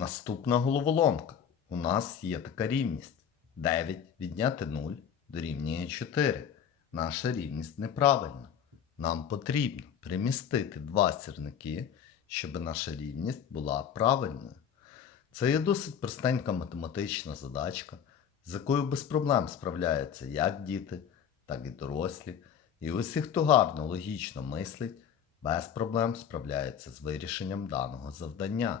Наступна головоломка. У нас є така рівність. 9 відняти 0 дорівнює 4. Наша рівність неправильна. Нам потрібно примістити два сірники, щоб наша рівність була правильною. Це є досить простенька математична задачка, з якою без проблем справляються як діти, так і дорослі. І усі, хто гарно логічно мислить, без проблем справляється з вирішенням даного завдання.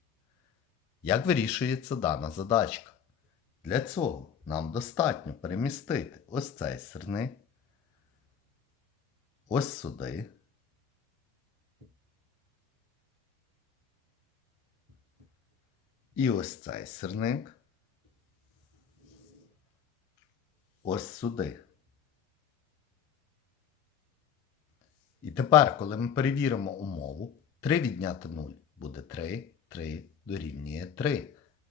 Як вирішується дана задачка? Для цього нам достатньо перемістити ось цей сирник, ось сюди. І ось цей сирник. Ось сюди. І тепер, коли ми перевіримо умову, 3 відняти 0 буде 3, 3 дорівнює 3.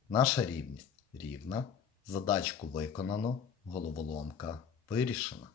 Наша рівність рівна. Задачку виконано, головоломка вирішена.